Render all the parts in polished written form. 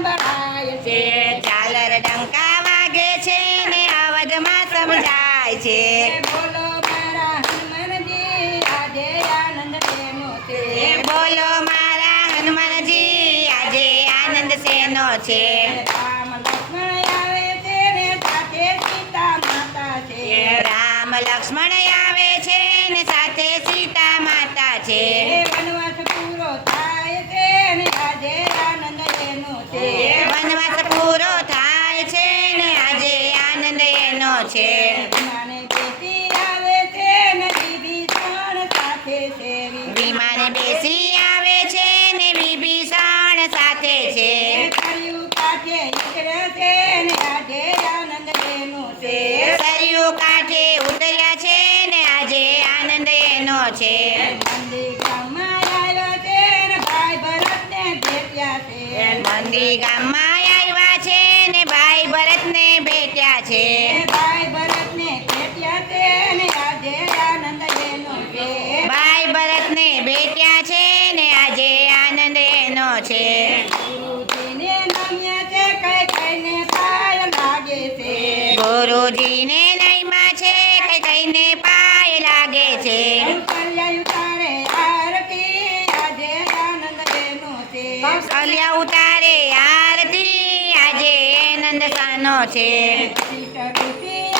સંભળાય છે. ઝાલર ડંકા વાગે છે ને અવધમાં સમજાય છે. બોલો મારા હનુમાનજી આજે આનંદ તેનો છે. બોલો મારા હનુમાનજી આજે આનંદ શેનો છે. રામ લક્ષ્મણ આવે છે ને સાથે સીતા માતા છે. રામ લક્ષ્મણ આવે છે ને સાથે સીતા માતા છે. વનવાસ પૂરો થાય છે ને આજે આનંદ એનો છે. વનવાસ પૂરો થાય છે ને આજે આનંદ એનો છે. વિમાને બેસી આવે છે ને વિભીષણ સાથે છે. વિમાને બેસી આવે છે ને વિભીષણ સાથે છે. કર્યું કાઠે ઉતરે છે ને આજે આનંદ એનો છે. સરયુ કાંઠે ઉતર્યા છે ને આજે આનંદ એનો છે. મંદી ગામમાં આવ્યો છે ને ભાઈ ભરતને ભેટ્યા છે. મંદી ગામમાં આવ્યા છે ને ભાઈ ભરતને ભેટ્યા છે. ભાઈ ભરતને ભેટ્યા છે ને આજે આનંદ એનો છે. ભાઈ ભરતને ભેટ્યા છે ને આજે આનંદ એનો છે. ગુરુજીને નમ્યા છે કઈ કઈને પાય લાગે છે. ગુરુજીને નઈમાં છે કઈ કઈને પાય લાગે છે. કૌશલ્યા ઉતારે આરતી આજે આનંદ એનો છે. કૌશલ્યા ઉતારે આરતી આજે આનંદ સાનો છે. ઋષિ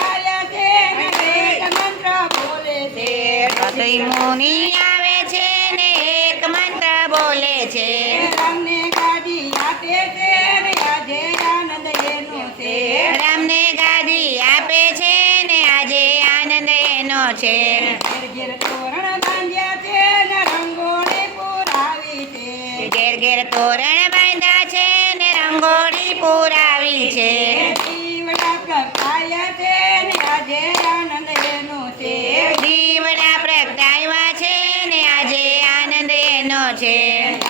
આવ્યા છે ને વેદ મંત્ર બોલે છે. ઋષિ મુનિ આવે છે ને એક મંત્ર બોલે છે. રામને ગાદી આપે છે ને આજે આનંદ એનો છે. રામને ગાદી આપે છે ને આજે આનંદ એનો છે. ઘેર ઘેર તોરણ બાંધ્યા છે ને રંગોળી પુરાવી છે. ઘેર ઘેર તોરણ બાંધ્યા છે ને રંગોળી પુરાવી છે. દીવડા પ્રગટાયા છે ને આજે આનંદ એનો છે. દીવડા પ્રગટાવ્યા છે ને આજે આનંદ એનો છે.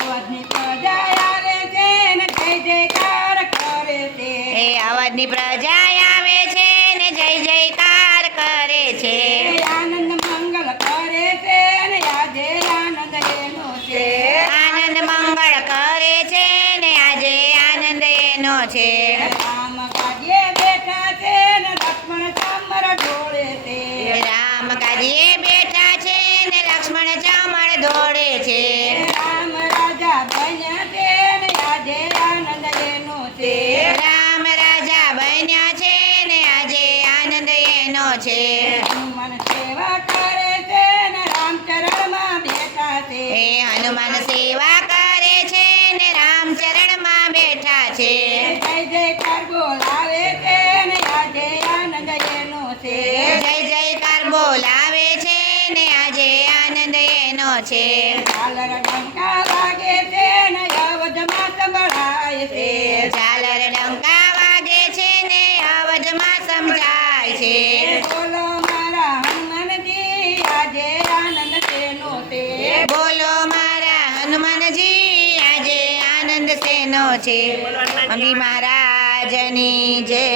અવધની પ્રજા આવે છે ને જય જયકાર કરે છે. એ અવધની પ્રજા આવે છે ને જય જયકાર કરે છે. આનંદ મંગલ કરે છે ને આજે આનંદ એનો છે. આનંદ મંગળ કરે છે ને આજે આનંદ એનો છે. રામ ગાદીએ બેઠા છે ને લક્ષ્મણ ચામર ઢોળે છે. રામ ગાદીએ બેઠા છે ને લક્ષ્મણ ચામર દોડે છે. રામ રાજા બન્યા છે ને આજે આનંદ એનો છે. રામ રાજા બન્યા છે ને આજે આનંદ એનો છે. હનુમાન સેવા કરે છે ને રામચરણમાં બેઠા છે. એ હનુમાન સેવા કરે છે ને રામચરણમાં બેઠા છે. જય જયકાર બોલાવે છે ને આજે આનંદ એનો છે. જય જયકાર બોલાવે છે ને આજે આનંદ એનો છે. ઝાલર ડંકા વાગે છે ને અવધમાં સંભળાય છે. ઝાલર ડંકા વાગે છે ને અવધમાં સમજાય છે. બોલો મારા હનુમાનજી આજે આનંદ તેનો છે. બોલો મારા હનુમાનજી આજે આનંદ શેનો છે. અંબી મહારાજની જય.